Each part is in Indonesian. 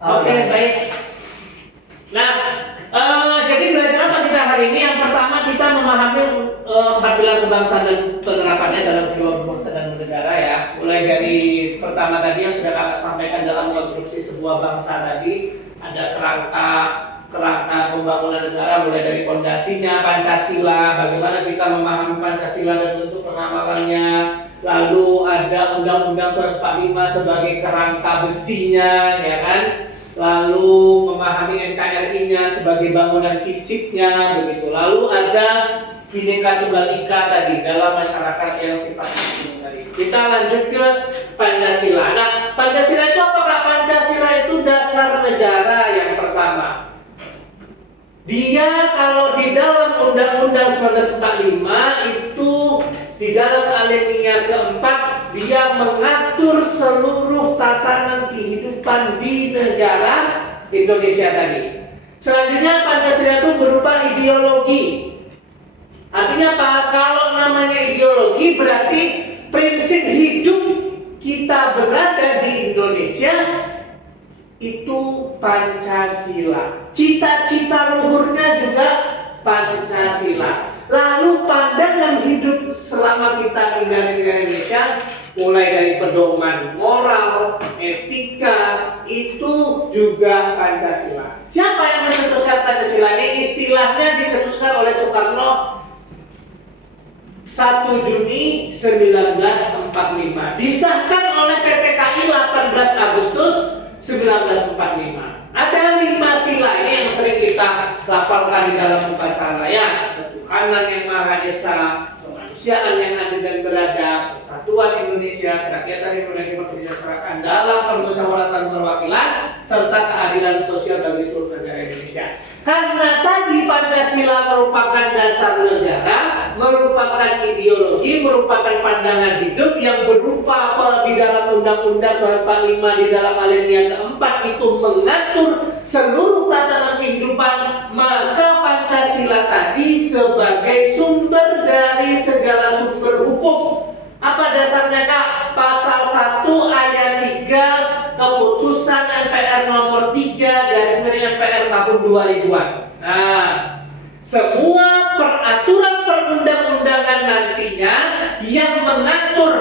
Oke, baik. Nah, jadi belajar apa kita hari ini? Yang pertama kita memahami 4 pilar kebangsaan dan penerapannya dalam kedua berbangsa dan bernegara ya. Mulai dari pertama tadi yang sudah kakak sampaikan dalam konstruksi sebuah bangsa tadi, ada kerangka pembangunan negara mulai dari fondasinya Pancasila, bagaimana kita memahami Pancasila dan bentuk pengamalannya. Lalu ada Undang-Undang 145 sebagai kerangka besinya, ya kan? Lalu memahami NKRI-nya sebagai bangunan fisiknya, begitu. Lalu ada Bhinneka Tunggal Ika tadi dalam masyarakat yang sifatnya umum tadi. Kita lanjut ke Pancasila. Nah, Pancasila itu apa Kak? Pancasila itu dasar negara yang pertama. Dia kalau di dalam Undang-Undang 1945 itu di dalam alinea keempat dia mengatur seluruh tatanan kehidupan di negara Indonesia tadi. Selanjutnya Pancasila itu berupa ideologi. Artinya apa? Kalau namanya ideologi berarti prinsip hidup kita berada di Indonesia itu Pancasila. Cita-cita luhurnya juga Pancasila. Lalu pandangan hidup selama kita tinggal di negara Indonesia, mulai dari pedoman moral, etika, itu juga Pancasila. Siapa yang mencetuskan Pancasila ini? Istilahnya dicetuskan oleh Soekarno 1 Juni 1945. Disahkan oleh PPKI 18 Agustus 1945. Ada 5 sila ini yang sering kita lafalkan di dalam upacara ya. Ketuhanan yang Maha Esa, kemanusiaan yang adil dan beradab, persatuan Indonesia, kerakyatan Indonesia berdasarkan dalam permusyawaratan perwakilan, serta keadilan sosial bagi seluruh negara Indonesia. Karena tadi Pancasila merupakan dasar negara, merupakan ideologi, merupakan pandangan hidup yang berupa apa di dalam Undang-Undang 145 di dalam alinea keempat itu mengatur seluruh tatanan kehidupan, maka Pancasila tadi sebagai sumber dari segala sumber hukum. Apa dasarnya Kak? Pasal 1 ayat 3 keputusan MPR nomor 3 garis miring MPR tahun 2000-an. Nah, semua peraturan perundang-undangan nantinya yang mengatur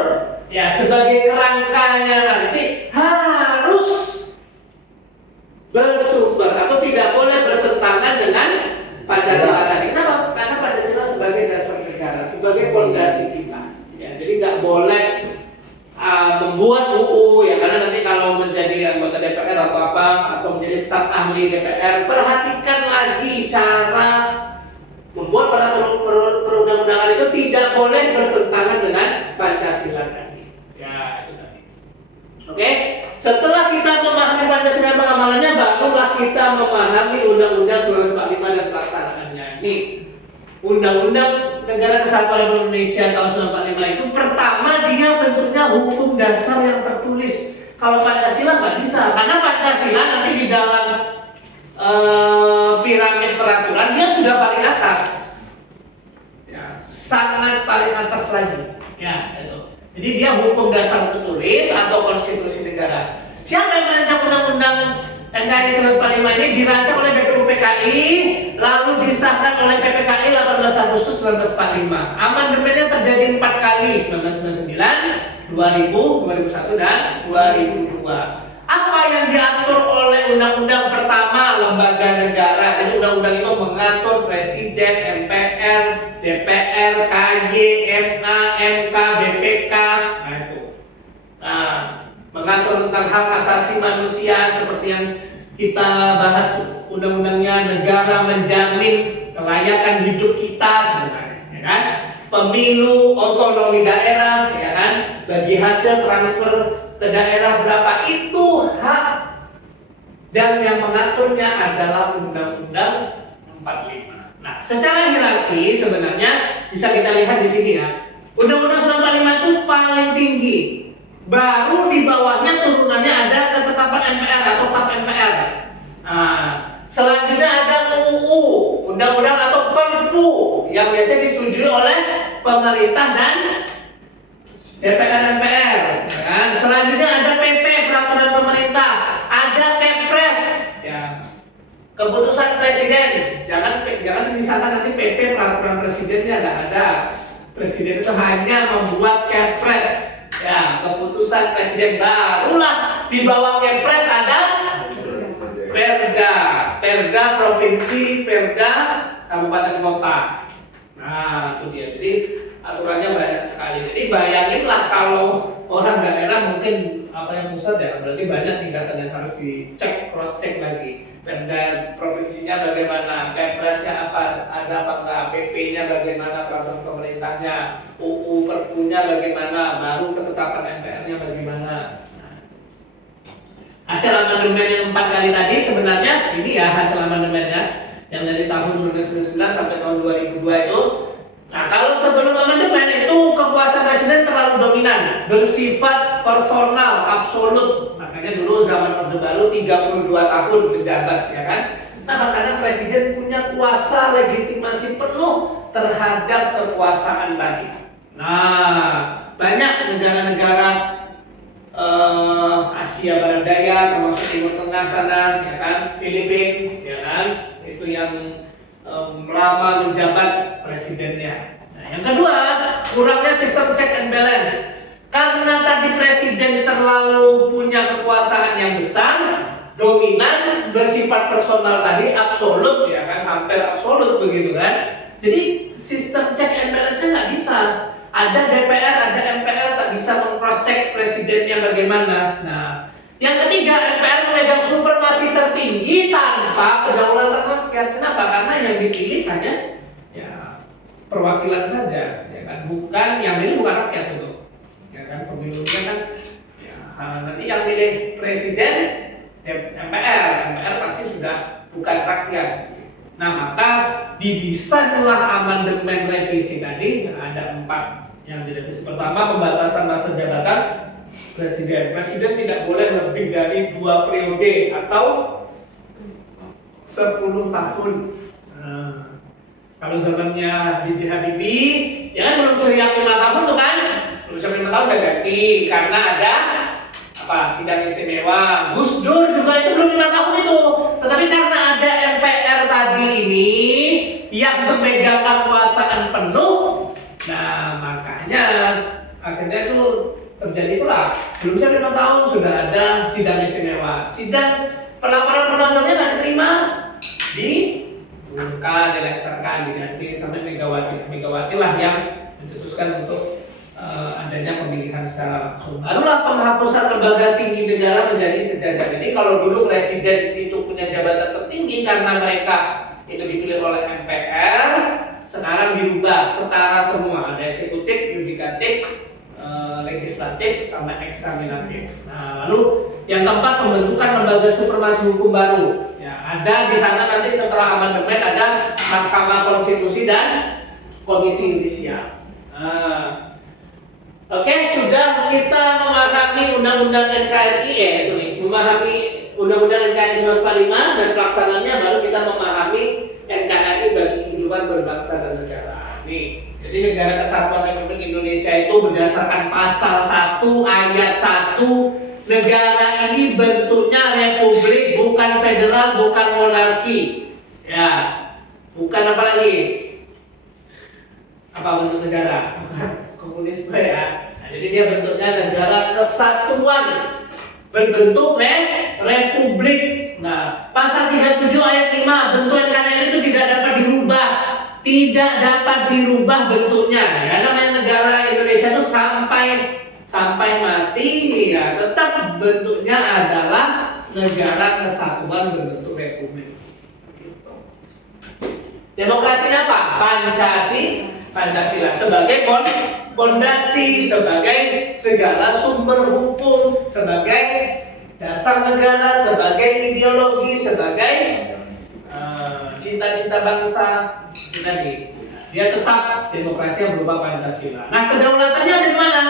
ya sebagai kerangkanya nanti harus bersumber atau tidak boleh bertentangan dengan Pancasila tadi. Kenapa? Karena Pancasila sebagai dasar negara, sebagai fondasi kita. Ya, jadi nggak boleh membuat UU ya, karena nanti kalau menjadi anggota DPR atau apa atau menjadi staf ahli DPR, perhatikan lagi cara membuat peraturan perundang-undangan itu tidak boleh bertentangan dengan Pancasila tadi. Ya, itu tadi. Oke, setelah kita memahami Pancasila pengamalannya, barulah kita memahami Undang-Undang 1945 dan pelaksanaannya. Ini Undang-Undang Negara Kesatuan Republik Indonesia tahun 1945 itu pertama dia bentuknya hukum dasar yang tertulis. Kalau Pancasila nggak bisa, karena Pancasila nanti di dalam piramid peraturan dia sudah paling atas, ya, sangat paling atas lagi. Ya, itu. Jadi dia hukum dasar tertulis atau konstitusi negara. Siapa yang merancang Undang-Undang NKRI 1945 ini? Dirancang oleh BPUPKI, lalu disahkan oleh PPKI 18 Agustus 1945. Amandemennya terjadi 4 kali, 1999, 2000, 2001, dan 2002. Apa yang diatur oleh undang-undang? Pertama, lembaga negara. Jadi undang-undang itu mengatur presiden, MPR, DPR, KY, MA, MK, BPK. Nah itu. Nah, mengatur tentang hak asasi manusia seperti yang kita bahas undang-undangnya. Negara menjamin kelayakan hidup kita sebenarnya, ya kan? Pemilu, otonomi daerah, ya kan? Bagi hasil transfer ke daerah berapa itu hak, dan yang mengaturnya adalah Undang-Undang 45. Nah, secara hierarki sebenarnya bisa kita lihat di sini ya. Undang-Undang 1945 itu paling tinggi. Baru di bawahnya turunannya ada ketetapan MPR atau TAP MPR. Nah, selanjutnya ada UU, undang-undang atau Perpu yang biasanya disetujui oleh pemerintah dan DPR MPR. Kan? Selanjutnya ada PP, peraturan pemerintah, ada Kepres Keputusan presiden, jangan misalkan nanti PP peraturan presidennya ada. Presiden itu hanya membuat Kepres. Ya, keputusan presiden, barulah di bawah Kepres ada Perda provinsi, Perda kabupaten kota. Nah, itu dia. Jadi aturannya banyak sekali. Jadi bayanginlah kalau orang daerah mungkin apa yang pusat ya, berarti banyak tingkatan yang harus dicek, cross check lagi. Perda provinsinya bagaimana, Kepresnya apa, ada apa enggak, PP-nya bagaimana, peraturan pemerintahnya, UU Perpunya bagaimana, baru ketetapan MPR-nya bagaimana. Hasil amandemen yang 4 kali tadi sebenarnya ini ya hasil amandemennya yang dari tahun 1999 sampai tahun 2002 itu. Nah, kalau sebelum amandemen itu kekuasaan presiden terlalu dominan, bersifat personal, absolut. Makanya dulu zaman Orde Baru 32 tahun menjabat, ya kan? Nah, makanya presiden punya kuasa legitimasi penuh terhadap kekuasaan tadi. Nah, banyak negara-negara Asia Barat Daya, termasuk Timur Tengah sana, ya kan, Filipina, ya kan, itu yang lama menjabat presidennya. Nah, yang kedua, kurangnya sistem check and balance. Karena tadi presiden terlalu punya kekuasaan yang besar, dominan, bersifat personal tadi, absolut, ya kan, hampir absolut begitu kan. Jadi sistem check and balance-nya nggak bisa. Ada DPR, ada MPR, tak bisa meng-cross check presidennya bagaimana. Nah, yang ketiga, MPR memegang supremasi tertinggi tanpa kedaulatan rakyat. Kenapa? Karena yang dipilih hanya ya perwakilan saja, ya kan, bukan yang pilih bukan rakyat itu, ya kan, pemilunya kan. Ya, nanti yang pilih presiden MPR pasti sudah bukan rakyat. Nah, maka didesainlah amandemen revisi tadi, ada 4 yang direvisi. Pertama, pembatasan masa jabatan presiden. Presiden tidak boleh lebih dari 2 periode atau 10 tahun. Nah, kalau zamannya B.J. Habibie, ya kan belum siap 5 tahun tuh kan? Belum siap 5 tahun udah ganti karena ada sidang istimewa. Gus Dur juga itu belum 5 tahun itu. Tetapi karena ada MPR tadi ini yang memegang kekuasaan penuh, nah makanya akhirnya itu terjadi pula. Belum sampai 5 tahun sudah ada sidang istimewa. Sidang pelaporan pertanggungjawabannya nggak diterima, dilaksanakan, diganti sampai Megawati lah yang mencetuskan untuk adanya pemilihan secara langsung. Barulah penghapusan lembaga tinggi negara menjadi sejajar. Jadi kalau dulu presiden itu punya jabatan tertinggi karena mereka itu dipilih oleh MPR, sekarang dirubah setara semua, ada eksekutif, yudikatif, legislatif, sama eksaminatif. Nah, lalu yang keempat, pembentukan lembaga supremasi hukum baru. Ya, ada di sana nanti setelah amandemen ada Mahkamah Konstitusi dan Komisi Yudisial. Oke, sudah kita memahami Undang-Undang NKRI, memahami Undang-Undang NKRI 1945 dan pelaksanaannya, baru kita memahami NKRI bagi kehidupan berbangsa dan negara. Nih, jadi Negara Kesatuan Republik Indonesia itu berdasarkan pasal 1 ayat 1, negara ini bentuknya republik, bukan federal, bukan monarki. Ya, bukan apa lagi? Apa bentuk negara? Bukan komunisme ya. Nah, jadi dia bentuknya negara kesatuan berbentuk republik. Nah, pasal 37 ayat 5, bentuk NKRI itu tidak dapat dirubah. Tidak dapat dirubah bentuknya. Ya, namanya negara Indonesia itu sampai mati ya tetap bentuknya adalah negara kesatuan berbentuk republik. Demokrasinya apa? Pancasila sebagai fondasi, sebagai segala sumber hukum, sebagai dasar negara, sebagai ideologi, sebagai cita-cita bangsa tadi. Dia tetap demokrasi yang berupa Pancasila. Nah, kedaulatannya ada di mana?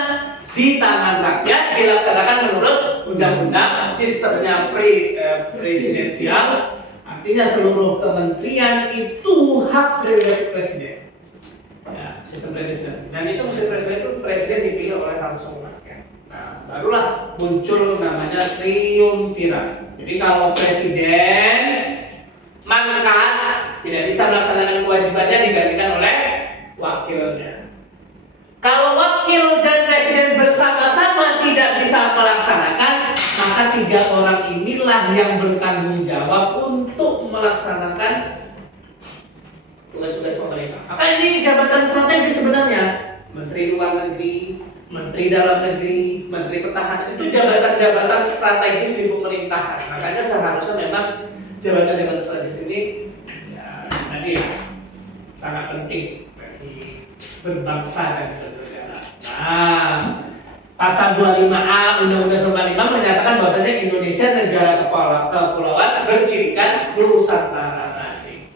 Di tangan rakyat, dilaksanakan menurut undang-undang, sistemnya presidensial. Artinya seluruh kementerian itu hak prerogatif presiden. Ya, sistem presiden. Dan itu presiden dipilih oleh langsung rakyat. Nah, barulah muncul namanya triumvirat. Jadi kalau presiden mangkat, tidak bisa melaksanakan kewajibannya, digantikan oleh wakilnya. Kalau wakil dan presiden bersama-sama tidak bisa melaksanakan, maka 3 orang inilah yang bertanggung jawab untuk melaksanakan tugas-tugas pemerintah. Maka ini jabatan strategis sebenarnya. Menteri Luar Negeri, Menteri Dalam Negeri, Menteri Pertahanan, itu jabatan-jabatan strategis di pemerintahan. Makanya seharusnya memang jabatan-jabatan strategis ini ya, tadi ya, sangat penting bagi berbangsa dan bernegara. Nah, pasal 25A Undang-Undang 95 menyatakan bahwasanya Indonesia negara kepulauan bercirikan Nusantara tadi.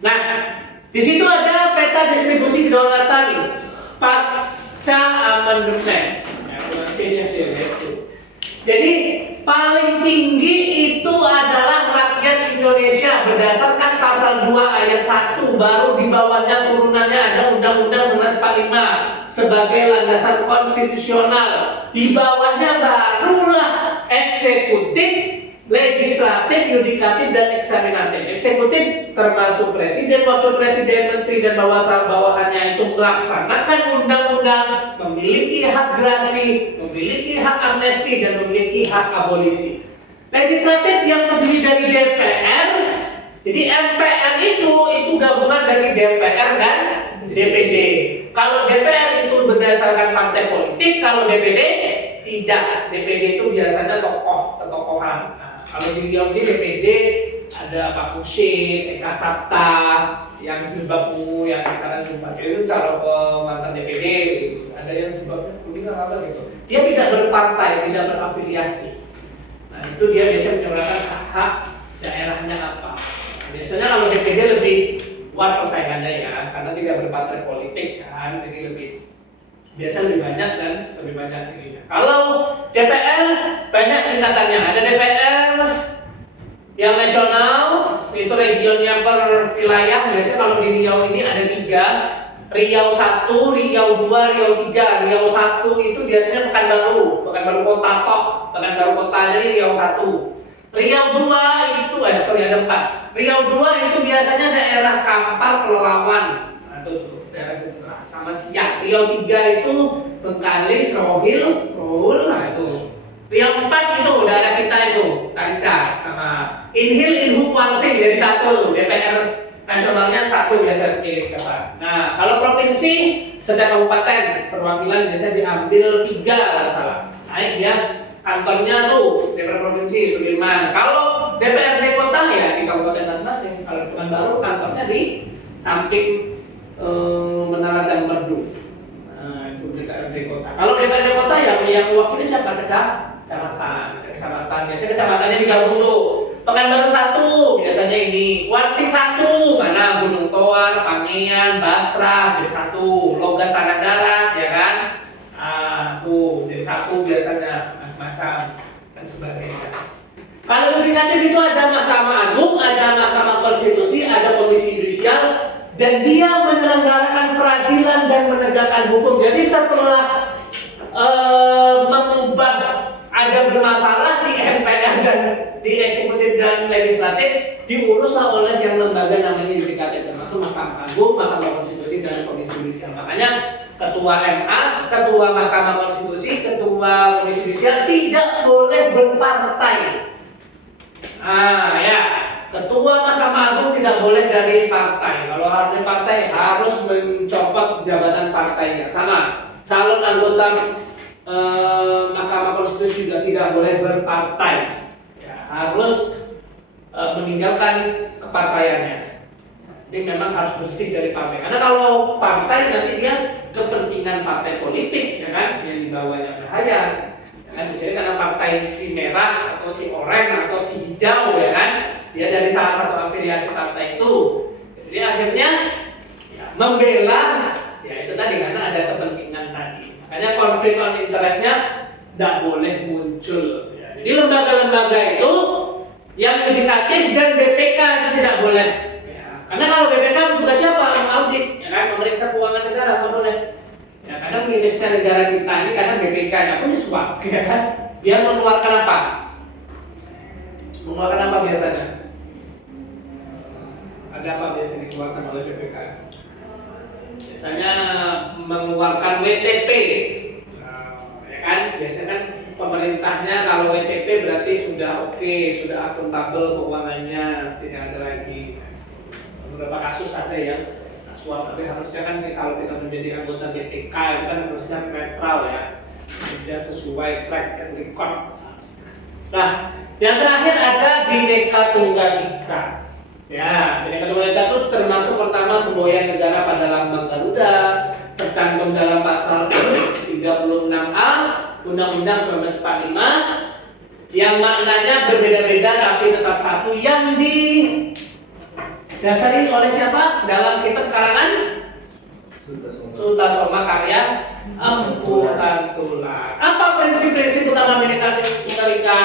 Nah, di situ ada peta distribusi kedaulatan pasca amandemen. Jadi paling tinggi itu adalah rakyat Indonesia berdasarkan pasal 2 ayat 1, baru di bawahnya turunannya ada Undang-Undang 1945 sebagai landasan konstitusional. Di bawahnya barulah eksekutif, legislatif, yudikatif, dan eksaminatif. Eksekutif termasuk presiden, wakil presiden, menteri, dan bawahannya itu melaksanakan undang-undang, memiliki hak gerasi, memiliki hak amnesti, dan memiliki hak abolisi. Legislatif yang terdiri dari DPR, jadi MPR itu gabungan dari DPR dan DPD. Kalau DPR itu berdasarkan partai politik, kalau DPD tidak. DPD itu biasanya tokoh-tokohan. Kalau di Riau ini DPD ada Pak Kusin, Eka Sapta, yang jilbab ungu, yang sekarang jilbab itu calon mantan DPD gitu. Ada yang jilbabnya kuning apa gitu. Dia tidak berpartai, tidak berafiliasi. Nah itu dia biasanya menyuarakan hak daerahnya apa. Nah, biasanya kalau DPD lebih kuat persaingannya ya, karena tidak berpartai politik kan, jadi biasa lebih banyak dan lebih banyak ininya. Kalau DPR banyak tingkatannya. Ada DPR yang nasional, itu regionnya per wilayah. Biasanya kalau di Riau ini ada 3, Riau 1, Riau 2, Riau 3. Riau 1 itu biasanya Pekanbaru kota tok, Pekanbaru kota, jadi Riau 1. Riau 2 itu ada 4. Riau 2 itu biasanya daerah Kampar, Pelalawan. Nah, itu daerah sejarah sama Siak. Riau 3 itu Bengkalis, Rohul, nah itu. Riau 4 itu daerah kita itu, Karica sama Inhil, Inhub, Wangsing jadi 1. DPR nasionalnya 1 biasa dapat. Nah, kalau provinsi setiap kabupaten perwakilan biasa diambil 3 kalau salah. Naik dia kantornya tuh DPR provinsi Sudirman. Kalau DPRD kota ya di kabupaten masing-masing. Kalau Pekanbaru kantornya di samping Menara dan Merdu. Nah, itu DPRD kota. Kalau DPRD kota ya yang mewakili siapa? Kecamatan. Biasanya kecamatannya digabung tuh. Pekanbaru 1 biasanya ini. Wansing 1 mana Gunung Toar, Pangean, Basrah jadi 1. Logas Tanah Darat ya kan. Tuh jadi 1 biasanya, macam dan sebagainya. Kalau yudikatif itu ada Mahkamah Agung, ada Mahkamah Konstitusi, ada Komisi Yudisial, dan dia menyelenggarakan peradilan dan menegakkan hukum. Jadi setelah mengubah ada bermasalah di MPR dan di eksekutif dan legislatif, diuruslah oleh yang lembaga namanya yudikatif, termasuk Mahkamah Agung, Mahkamah Konstitusi, dan Komisi Yudisial. Makanya Ketua MA, Ketua Mahkamah Konstitusi, Ketua Komisi Yudisial tidak boleh berpartai. Ya, Ketua Mahkamah Agung tidak boleh dari partai. Kalau dari partai harus mencopot jabatan partainya. Sama, calon anggota Mahkamah Konstitusi juga tidak boleh berpartai. Ya, harus meninggalkan kepartaiannya. Jadi memang harus bersih dari partai. Karena kalau partai nanti dia kepentingan partai politik, ya kan, yang dibawanya bahaya. Ya kan, jadi karena partai si merah atau si oranye atau si hijau, ya kan, dia dari salah satu afiliasi partai itu. Jadi akhirnya ya, membela, ya itu tadi karena ada kepentingan tadi. Makanya konflik of interest-nya tidak boleh muncul. Ya, jadi lembaga-lembaga itu yang yudikatif dan BPK itu tidak boleh. Karena kalau BPK tugas siapa? Audit, ya kan, memeriksa keuangan negara, nggak boleh. Ya, karena mirisnya negara kita ini karena BPK-nya pun disuap, ya kan. Dia mengeluarkan apa? Mengeluarkan apa biasanya? Ada apa biasanya dikeluarkan oleh BPK? Biasanya mengeluarkan WTP, ya kan? Biasanya kan pemerintahnya kalau WTP berarti sudah oke, sudah akuntabel keuangannya, tidak ada lagi. Beberapa kasus ada yang suap, tapi harusnya kan kalau kita menjadi anggota BPK itu kan harusnya netral ya, sudah sesuai track and record. Nah, yang terakhir ada Bhinneka Tunggal Ika. Ya, Bhinneka Tunggal Ika itu termasuk pertama semboyan negara pada lambang Garuda, tercantum dalam pasal 36A Undang-Undang 1945 yang maknanya berbeda-beda tapi tetap satu, yang didasari oleh siapa? Dalam kitab karangan Sutasoma karya Empu Tantula. Apa prinsip-prinsip utama Bhinneka Tunggal Ika?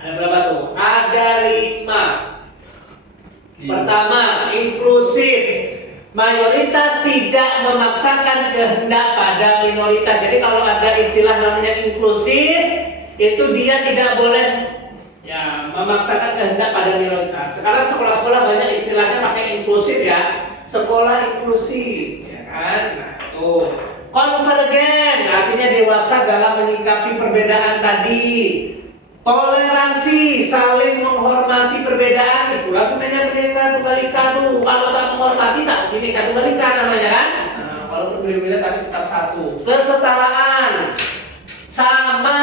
Ada berapa tuh? Ada 5. Pertama, inklusif. Mayoritas tidak memaksakan kehendak pada minoritas. Jadi kalau ada istilah namanya inklusif, itu dia tidak boleh ya memaksakan kehendak pada minoritas. Sekarang sekolah-sekolah banyak istilahnya pakai inklusif ya. Sekolah inklusif, ya kan? Nah, tuh. Konvergen artinya dewasa dalam menyikapi perbedaan tadi. Toleransi, saling menghormati perbedaan, itulah gunanya Bhinneka Tunggal Ika tuh. Kalau tak menghormati tak Bhinneka Tunggal Ika namanya kan? Nah, walaupun berbeda tapi tetap satu. Kesetaraan, sama,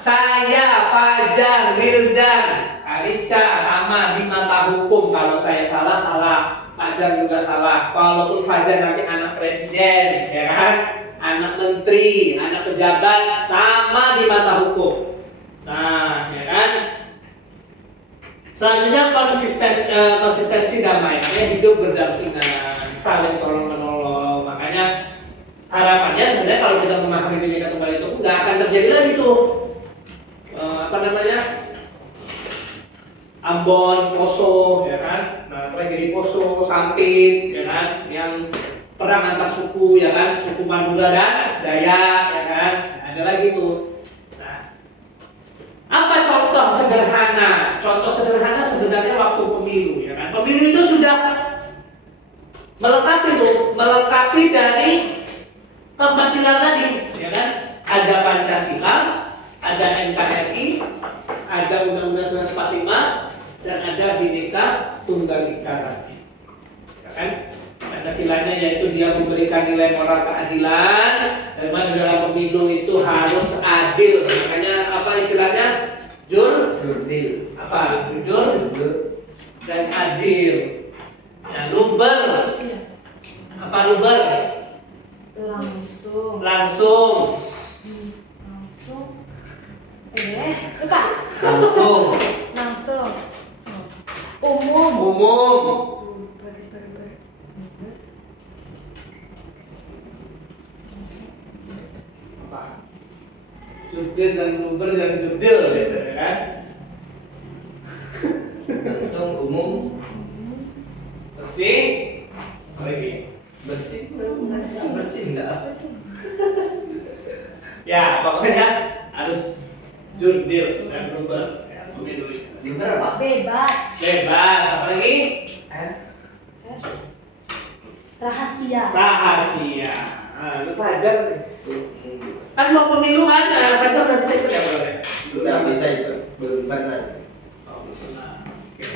saya, Fajar, Wildan, Arica sama di mata hukum. Kalau saya salah, salah. Fajar juga salah. Walaupun Fajar nanti anak presiden, ya kan? Anak menteri, anak pejabat, sama di mata hukum. Nah, ya kan? Selanjutnya konsistensi damai, artinya hidup berdampingan, saling tolong menolong. Makanya harapannya sebenarnya kalau kita memahami Bhinneka Tunggal itu nggak akan terjadi lagi tuh Ambon, Poso, ya kan? Nah, tragedi Poso, Sampit, ya kan? Yang perang antar suku, ya kan? Suku Madura dan Dayak, ya kan? Ada lagi tuh. Apa contoh sederhana? Contoh sederhana sebenarnya waktu pemilu, ya kan? Pemilu itu sudah melengkapi dari keempat pilar tadi, ya kan? Ada Pancasila, ada NKRI, ada Undang-Undang 1945, dan ada Bhinneka Tunggal Ika tadi, ya kan? Pancasilanya yaitu dia memberikan nilai moral keadilan, dan dalam pemilu itu harus adil. Makanya apa istilahnya? Jurdil. Apa? Jujur dan adil. Ya, luber. Apa luber? Langsung. Lupa. Langsung. Umum. Jurdil dan luber dan jurdil biasanya kan? Langsung, umum, Bersih. Lagi. bersih enggak? Ya, pokoknya harus jurdil dan luber. Ya, pemilu itu. Juga apa? Bebas. Apa lagi? Rahasia. Nah, lu Fajar kan mau pemilu kan? Fajar udah bisa ikut ya boleh? Udah bisa itu, belum pernah. Oh, belum pernah. Oke.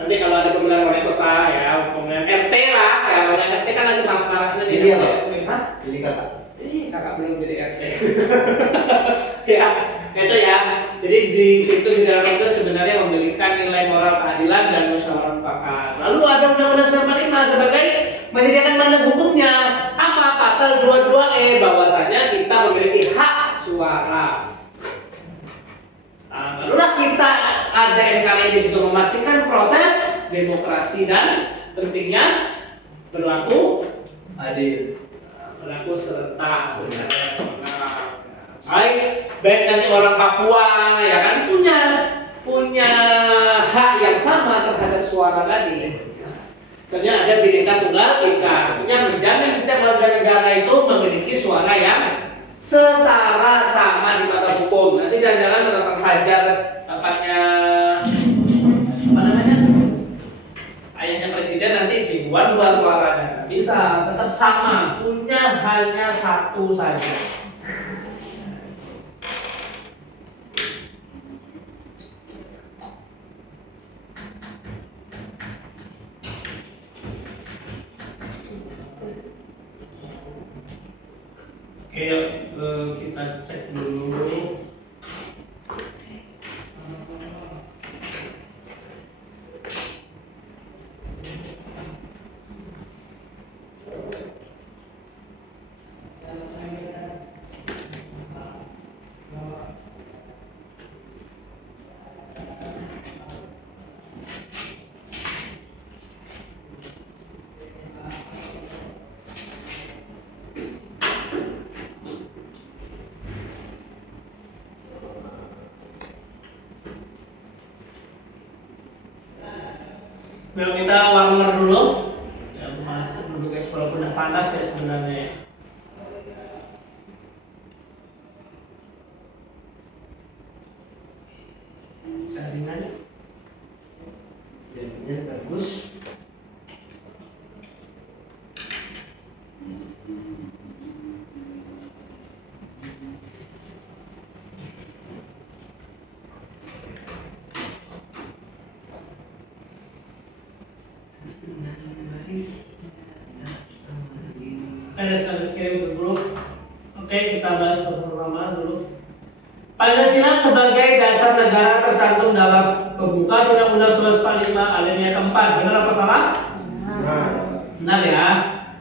Nanti kalau ada pemilihan wali kota ya, pemilihan RT lah, ya pemilihan RT kan lagi marak-maraknya di Pilih apa? Hah? Pilih kata. Kakak belum jadi RT. Ya, itu ya. Jadi di situ di dalam itu sebenarnya memberikan nilai moral keadilan dan musyawarah mufakat. Lalu ada Undang-Undang 1945 sebagai menyediakan mandat hukumnya. Apa? Pasal 22E bahwasanya kita memiliki hak suara. Nah, barulah kita ada NKRI di situ memastikan proses demokrasi dan pentingnya berlaku Adil. berlaku serentak sebenarnya. Baik nanti orang Papua ya kan punya hak yang sama terhadap suara tadi. Ternyata ada Bhinneka Tunggal Ika, artinya menjamin setiap warga negara itu memiliki suara yang setara sama di mata hukum. Nanti jangan-jangan menonton Fajar, bapaknya apa namanya, ayahnya presiden bisa, tetap sama, punya hanya satu saja. Oke, kita cek dulu. Nah, kita warmer dulu. Ya, masuk dulu guys, walaupun udah panas ya sebenarnya. Jaringan. Jaringan bagus. Ada kirim ke grup. Oke, kita bahas pertama dulu. Pancasila sebagai dasar negara tercantum dalam pembukaan Undang-Undang 1145 alinea keempat. Benar apa salah? Nah, Benar ya.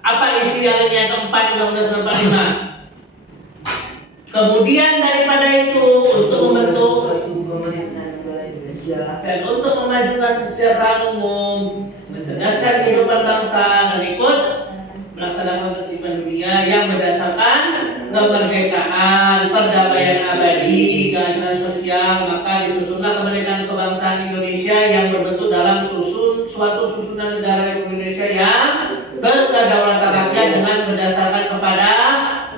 Apa isi alinea keempat Undang-Undang 1145? Kemudian daripada itu untuk membentuk suatu pemerintahan negara Indonesia dan untuk memajukan kesejahteraan umum, mencerdaskan kehidupan bangsa dan ikut melaksanakan ketertiban dunia yang berdasarkan kemerdekaan, perdamaian abadi, keadilan sosial, maka disusunlah kemerdekaan kebangsaan Indonesia yang berbentuk dalam suatu susunan negara Republik Indonesia yang berkedaulatan rakyat dengan berdasarkan kepada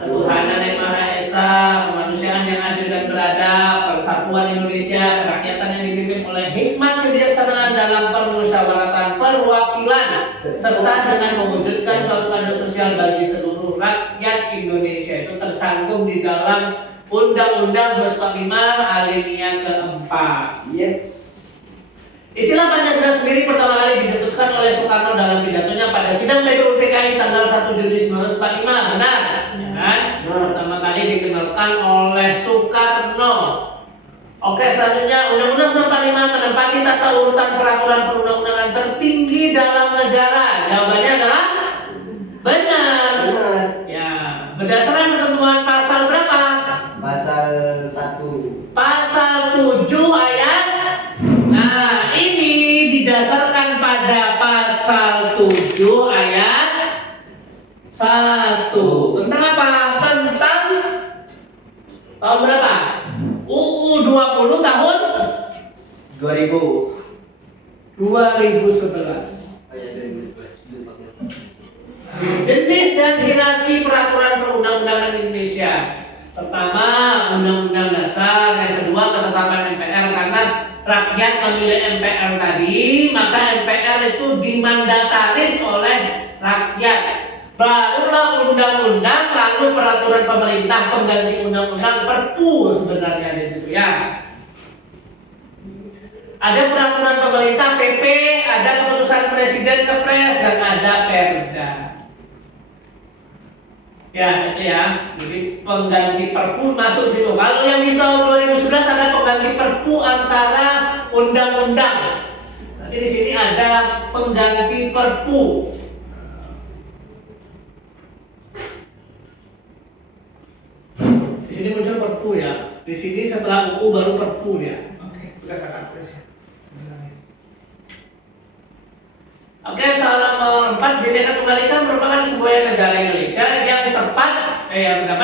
ketuhanan yang Maha Esa, kemanusiaan yang adil dan beradab, persatuan Indonesia, kerakyatan yang dipimpin oleh hikmat kebijaksanaan dalam permusyawaratan perwakilan, serta dengan mewujudkan suatu keadilan sosial bagi seluruh rakyat Indonesia. Itu tercantum di dalam Undang-Undang 1145 alinea keempat. yes. Istilah Pancasila sendiri pertama kali dicetuskan oleh Soekarno dalam pidatonya pada sidang PPUPKI tanggal 1 Juli 1945. Benar? Ya kan? Pertama kali dikenalkan oleh Soekarno. Oke, selanjutnya Undang-Undang 1945 menempati tata urutan peraturan perundang-undangan tertinggi dalam negara. Jawabannya adalah benar. Benar. Ya, berdasarkan ketentuan pasal berapa? Pasal 1. Pasal 7 ayat. Nah, ini didasarkan pada pasal 7 ayat 1. Tentang apa? Tentang tahun berapa? UU 20 tahun 2000. 2011. Ayat 2011. Jenis dan hierarki peraturan perundang-undangan Indonesia. Pertama, Undang-Undang Dasar. Yang kedua, ketetapan MPR. Karena rakyat memilih MPR tadi, maka MPR itu dimandataris oleh rakyat. Barulah undang-undang, lalu peraturan pemerintah pengganti undang-undang, Perpu sebenarnya di situ ya. Ada peraturan pemerintah PP, ada keputusan presiden Kepres, dan ada Perda. Ya, itu ya. Jadi pengganti Perpu masuk situ. Kalau yang di tahun 2011 ada pengganti Perpu antara undang-undang. Nanti di sini ada pengganti Perpu. Di sini muncul Perpu ya. Di sini setelah UU baru Perpu ya. Oke, berdasarkan Kepres ya. Oke, soal nomor 4, Bhinneka Tunggal Ika merupakan sebuah negara Indonesia yang terdapat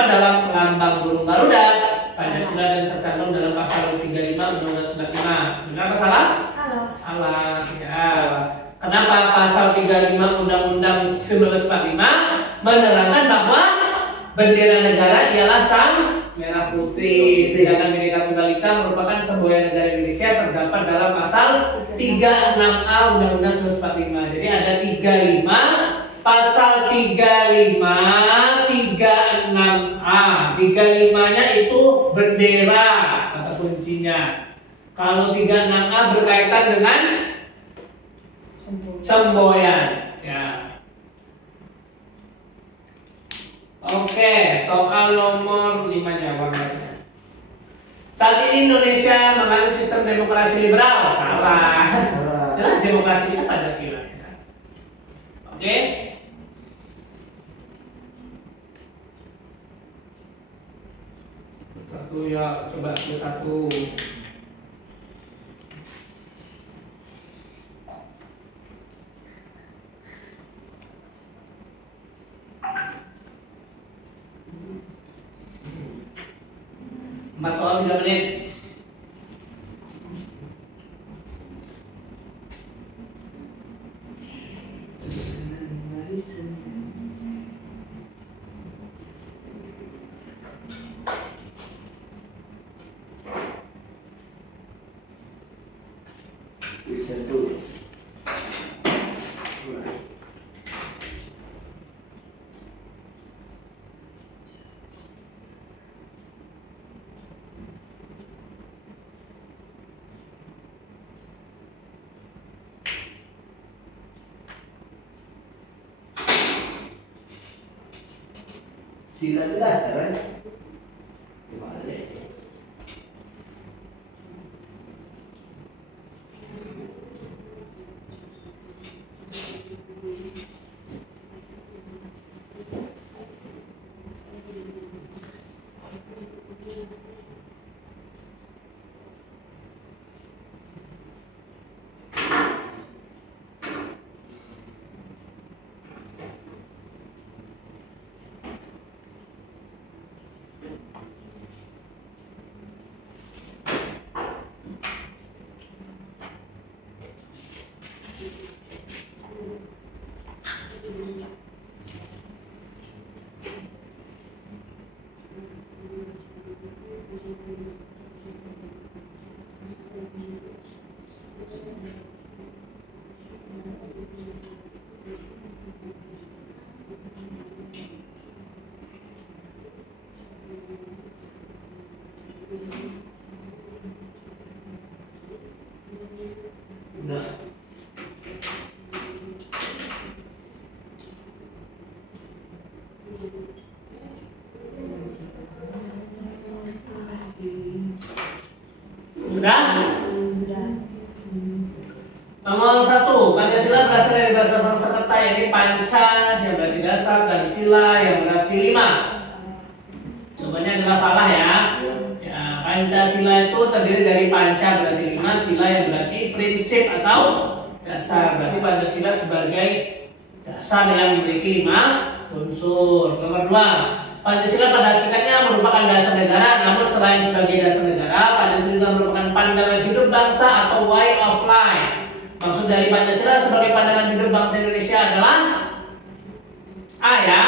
dalam lambang burung Garuda, Pancasila dan tercantum dalam pasal 35 Undang-Undang 95. Benar apa salah? Salah. Salah. Ya. Kenapa pasal 35 Undang-Undang 1945 menerangkan bahwa bendera negara ialah sang merah putih, sedangkan Bhinneka Tunggal Ika merupakan sebuah negara Indonesia terdapat dalam pasal 36A Undang-Undang 1945. Jadi ada 35 Pasal 35, 36A. 35-nya itu bendera, kata kuncinya. Kalau 36A berkaitan dengan semboyan. Ya. Oke, soal nomor 5-nya warnanya. Saat ini Indonesia menganut sistem demokrasi liberal. Salah. Jelas demokrasinya Pancasila. Ya. Oke. Satu ya, coba satu. Empat soal 3 menit. Satu. Sila itu dasar kan? Kebalik. Udah. Sudah? Nomor 1, Pancasila berasal dari bahasa Sanskerta, yakni panca yang berarti dasar dan sila yang berarti 5. Jawabannya adalah salah ya. Ya, Pancasila itu terdiri dari panca berarti 5, sila yang berarti prinsip atau dasar. Berarti Pancasila sebagai dasar yang memiliki 5 unsur. Nomor 2, Pancasila pada hakikatnya merupakan dasar negara, namun selain sebagai dasar negara, Pancasila juga merupakan pandangan hidup bangsa atau way of life. Maksud dari Pancasila sebagai pandangan hidup bangsa Indonesia adalah A ya,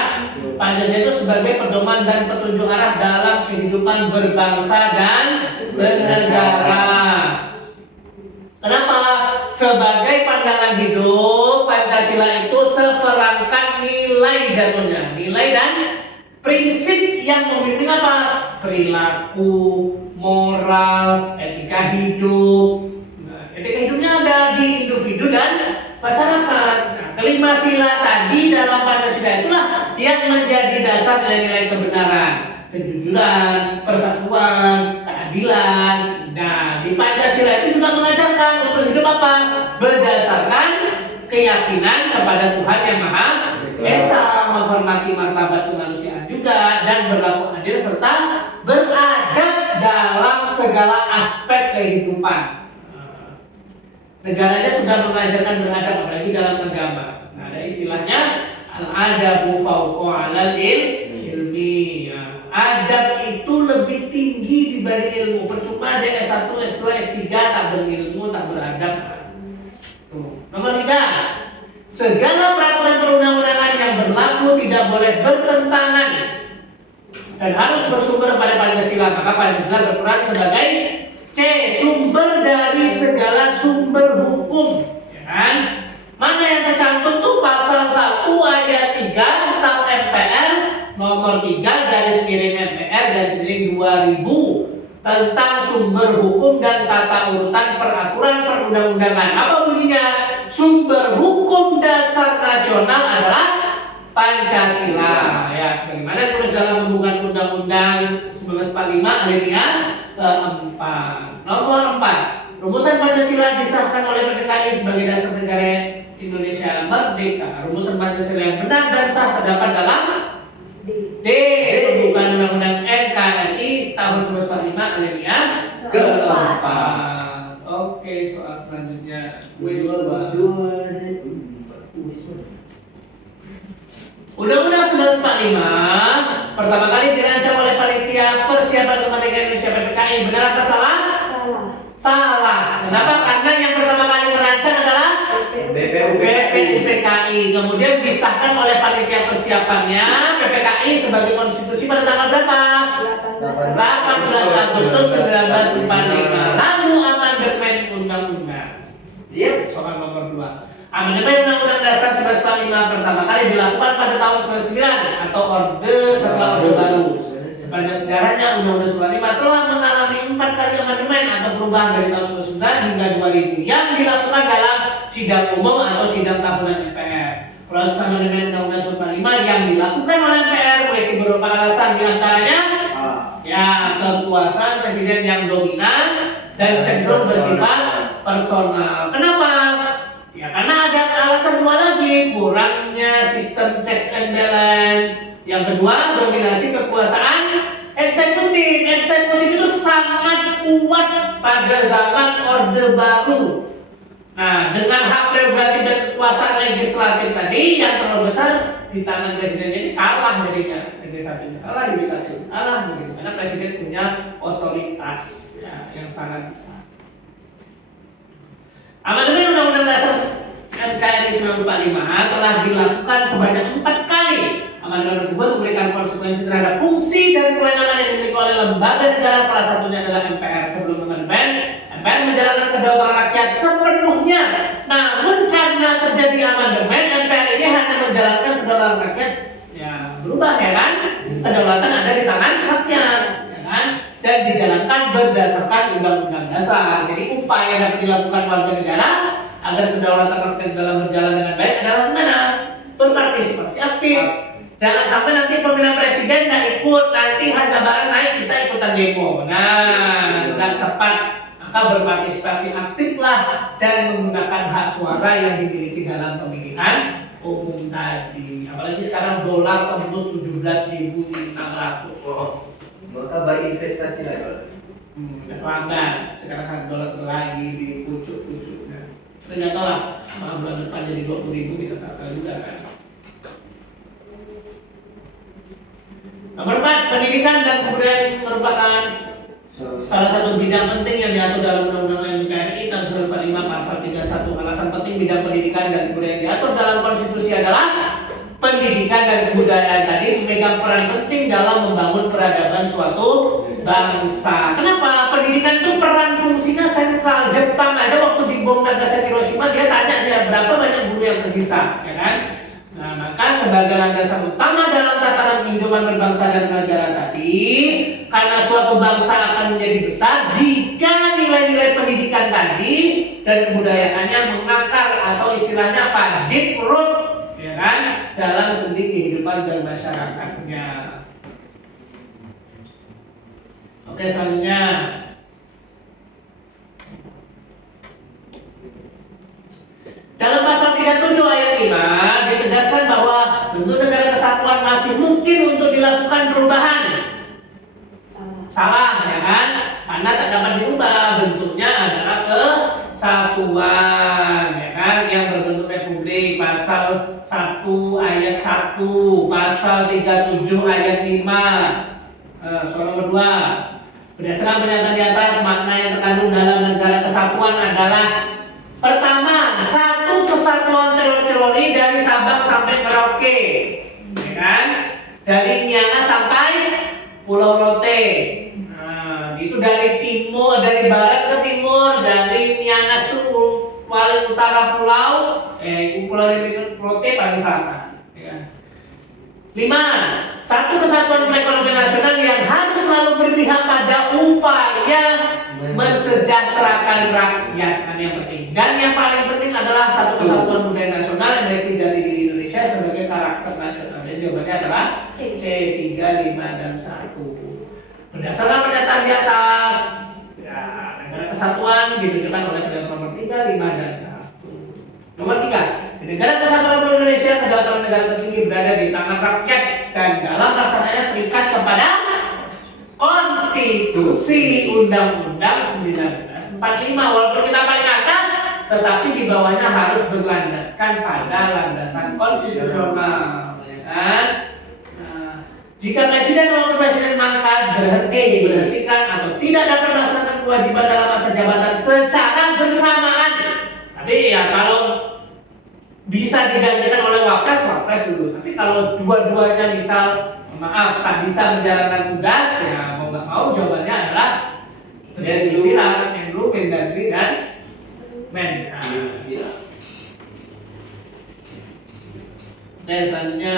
Pancasila itu sebagai pedoman dan petunjuk arah dalam kehidupan berbangsa dan bernegara. Kenapa? Sebagai pandangan hidup, Pancasila itu seperangkat nilai jatuhnya, nilai dan prinsip yang membimbing apa? Perilaku, moral, etika hidup. Nah, etika hidupnya ada di individu dan masyarakat. Nah, kelima sila tadi dalam Pancasila itulah yang menjadi dasar nilai-nilai kebenaran, kejujuran, persatuan, keadilan. Nah, di Pancasila itu juga mengajarkan untuk hidup apa? Berdasarkan keyakinan kepada Tuhan yang Maha Esa, menghormati martabat kemanusiaan juga, dan berlaku adil serta beradab dalam segala aspek kehidupan. Negaranya sudah mengajarkan beradab, apalagi dalam agama. Nah, ada istilahnya al-adabu fauqa 'alal ilmi. Ya. Adab itu lebih tinggi dibanding ilmu. Percuma dia S1, S2, S3 tak berilmu, tak beradab. Nomor 3, segala peraturan perundang-undangan yang berlaku tidak boleh bertentangan dan harus bersumber pada Pancasila. Maka Pancasila berperan sebagai C, sumber dari segala sumber hukum, ya kan? Mana yang tercantum tuh pasal 1 ayat 2000 tentang sumber hukum dan tata urutan peraturan perundang-undangan. Apa bunyinya? Sumber hukum dasar nasional adalah Pancasila. Ya, sebagaimana terus dalam pembukaan Undang-Undang 1945 alinea keempat. Nomor 4. Rumusan Pancasila disahkan oleh PPKI sebagai dasar negara Indonesia merdeka. Rumusan Pancasila yang benar dan sah terdapat dalam D. Pembukaan Undang-Undang NKRI tahun 1945 alinea keempat. Oke, soal selanjutnya. Undang-Undang 1945 pertama kali dirancang oleh Panitia Persiapan Kemerdekaan Indonesia PPKI. Benar apa salah? Salah. Kenapa? Karena yang pertama kali merancang adalah BPUPKI. Kemudian disahkan oleh panitia persiapannya PPKI sebagai konstitusi pada tanggal berapa? 18 Agustus 1945. Lalu amandemen undang-undang. Iya. Soal nomor 2. Amandemen Undang-Undang Dasar 1945 pertama kali dilakukan pada tahun 1999 atau orde setelah orde baru. Sepanjang sejarahnya Undang-Undang 1945 telah mengalami 4 kali amandemen atau perubahan dari tahun 1999 hingga 2000 yang dilakukan dalam sidang umum atau sidang tahunan MPR. Proses amandemen Undang-Undang 1945 yang dilakukan oleh MPR memiliki beberapa alasan, diantaranya ya kekuasaan presiden yang dominan dan cenderung bersifat personal. Kenapa? Ya karena ada alasan dua lagi, kurangnya sistem checks and balance. Yang kedua, dominasi kekuasaan eksekutif. Eksekutif itu sangat kuat pada zaman Orde Baru. Nah, dengan hak prerogatif dan kekuasaan legislatif tadi yang terlalu besar di tangan presiden ini kalah jadinya. Legislatifnya kalah gitu. Karena presiden punya otoritas ya, yang sangat besar. Amandemen Undang-Undang Dasar NKRI 1945 telah dilakukan sebanyak 4 kali. Amandemen tersebut memberikan konsekuensi terhadap fungsi dan kewenangan yang dimiliki oleh lembaga negara, salah satunya adalah MPR. Sebelum amandemen, MPR menjalankan kedaulatan rakyat sepenuhnya. Namun karena terjadi amandemen, MPR ini hanya menjalankan kedaulatan rakyat. Ya berubah ya kan? Kedaulatan ada di tangan rakyat, ya kan? Dan dijalankan berdasarkan Undang-Undang Dasar. Jadi upaya yang dilakukan warga negara agar kedaulatan rakyat dalam berjalan dengan baik adalah gimana? Berpartisipasi aktif. Jangan sampai nanti pemilihan presiden nggak ikut, nanti harga barang naik kita ikutan demo. Nah, nggak tepat. Maka berpartisipasi aktiflah dan menggunakan hak suara yang dimiliki dalam pemilihan umum tadi. Apalagi sekarang dolar tembus 17.600. Maka berinvestasi lagi. Pelanggan sekarang kan dolar lagi di pucuk-pucuknya. Ternyata lah, bulan depan jadi 20.000 kita tak tahu juga kan. Nomor 4, pendidikan dan kebudayaan merupakan salah satu bidang penting yang diatur dalam Undang-Undang NKRI tahun 1945 pasal 31. Alasan penting bidang pendidikan dan kebudayaan diatur dalam konstitusi adalah pendidikan dan kebudayaan tadi memegang peran penting dalam membangun peradaban suatu bangsa. Kenapa? Pendidikan itu peran fungsinya sentral. Jepang aja waktu dibom Nagasaki Hiroshima dia tanya saya berapa banyak guru yang tersisa, ya kan? Nah, maka sebagai landasan utama dalam tataran kehidupan berbangsa dan negara tadi, karena suatu bangsa akan menjadi besar jika nilai-nilai pendidikan tadi dan kebudayaannya mengakar atau istilahnya apa? Deep root, ya kan? Dalam sendi kehidupan bermasyarakatnya. Oke, selanjutnya. Dalam pasal 37 ayat 5 ditegaskan bahwa bentuk negara kesatuan masih mungkin untuk dilakukan perubahan. Salah, ya kan? Karena tak dapat dirubah, bentuknya adalah kesatuan, ya kan? Yang berbentuk republik. Pasal 1 ayat 1, pasal 37 ayat 5. Soal nomor 2. Berdasarkan pernyataan di atas, makna yang terkandung dalam negara kesatuan adalah pertama, satu kesatuan teritori dari Sabang sampai Merauke, ya kan? Dari Miangas sampai Pulau Rote. Nah, itu dari timur, dari barat ke timur, dari Miangas itu paling utara pulau, Pulau Rote paling selatan. Ya. 5. satu kesatuan perekonomian nasional yang harus selalu berpihak pada upaya mensejahterakan rakyat. Yang penting. Dan yang paling penting adalah satu kesatuan budaya nasional yang memiliki jati diri Indonesia sebagai karakter nasional. Dan jawabannya adalah C, 3, 5, dan 1. Berdasarkan pernyataan di atas, ya, negara kesatuan ditunjukkan oleh pernyataan nomor 3, 5, dan 1. Nomor 3, di negara kesatuan Republik Indonesia, kedaulatan negara tertinggi berada di tangan rakyat dan dalam pelaksananya terikat kepada Konstitusi Undang-Undang 1945. Walaupun kita paling atas, tetapi di bawahnya harus berlandaskan pada landasan konstitusional, ya kan? Nah, jika presiden maupun presiden mangkat diberhentikan atau tidak dapat melaksanakan kewajiban dalam masa jabatan secara bersamaan, tapi ya kalau bisa digantikan oleh wapres dulu. Tapi kalau dua-duanya misal maaf tak bisa menjalankan tugas, ya mau nggak mau jawabannya adalah Menlu, Kemdagri, dan Menhan. Dan selanjutnya,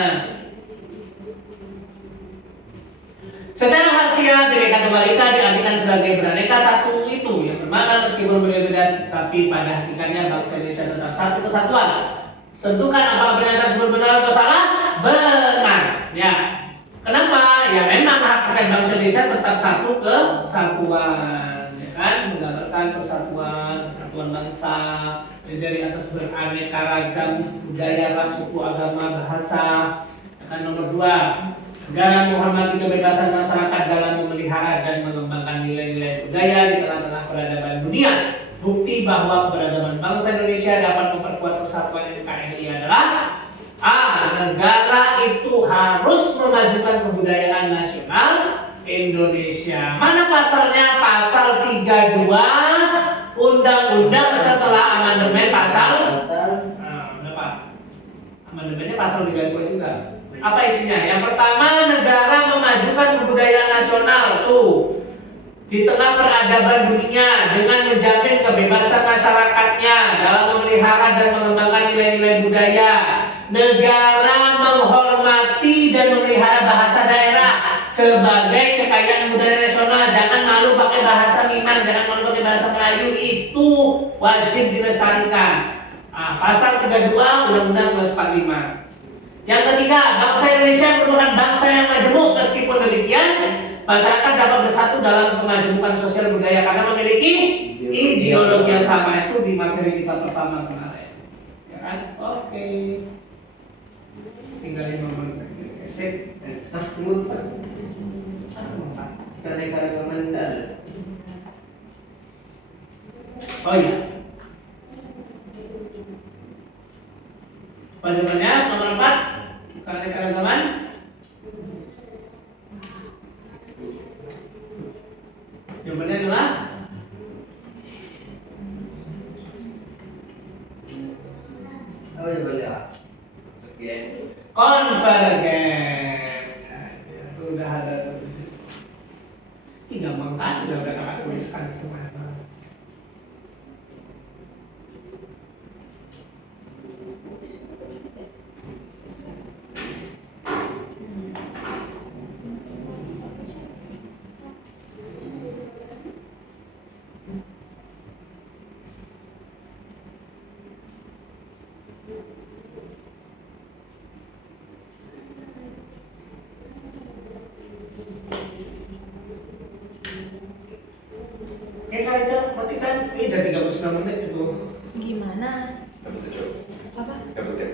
secara harfiah Bhinneka Tunggal Ika diartikan sebagai beraneka satu itu yang bermakna meskipun berbeda tapi pada hakikatnya bangsa Indonesia tetap satu kesatuan. Tentukan apa pernyataan tersebut benar atau salah? Benar. Ya. Kenapa? Ya memang hakikat bangsa Indonesia tetap satu kesatuan, ya kan? Menggambarkan kesatuan bangsa dari atas beraneka ragam budaya, ras, suku, agama, bahasa. Dan nomor 2, negara menghormati kebebasan masyarakat dalam memelihara dan mengembangkan nilai-nilai budaya di tengah-tengah peradaban dunia. Bukti bahwa keberagaman bangsa Indonesia dapat memperkuat persatuan NKRI adalah A. Negara itu harus memajukan kebudayaan nasional Indonesia. Mana pasalnya? Pasal 32 Undang-Undang setelah amandemen pasal berapa? Amandemennya pasal 32 juga. Apa isinya? Yang pertama, negara memajukan kebudayaan nasional tuh di tengah peradaban dunia dengan menjamin kebebasan masyarakatnya dalam memelihara dan mengembangkan nilai-nilai budaya. Negara menghormati dan memelihara bahasa daerah sebagai kekayaan budaya nasional. Jangan malu pakai bahasa Minang, jangan malu pakai bahasa Melayu, itu wajib dilestarikan. Pasal 32 Undang-Undang 1945. Yang ketiga, bangsa Indonesia merupakan bangsa yang majemuk. Meskipun demikian, masyarakat dapat bersatu dalam kemajemukan sosial budaya karena memiliki ideologi yang sama. Itu di materi kita pertama kemarin, ya kan? Oke. Tinggal 5 menit. Sip. Oh iya. Jawabannya nomor 4, keanekaragaman. Jawabannya adalah apa jawabannya? Sekian. Konvergen. Itu udah ada di situ. Ih, gampang kan? Udah kakak tuliskan semua. Ya kalian matikan, ini udah 39 menit itu. Gimana? Dapat tuh, Apa? dapat ya.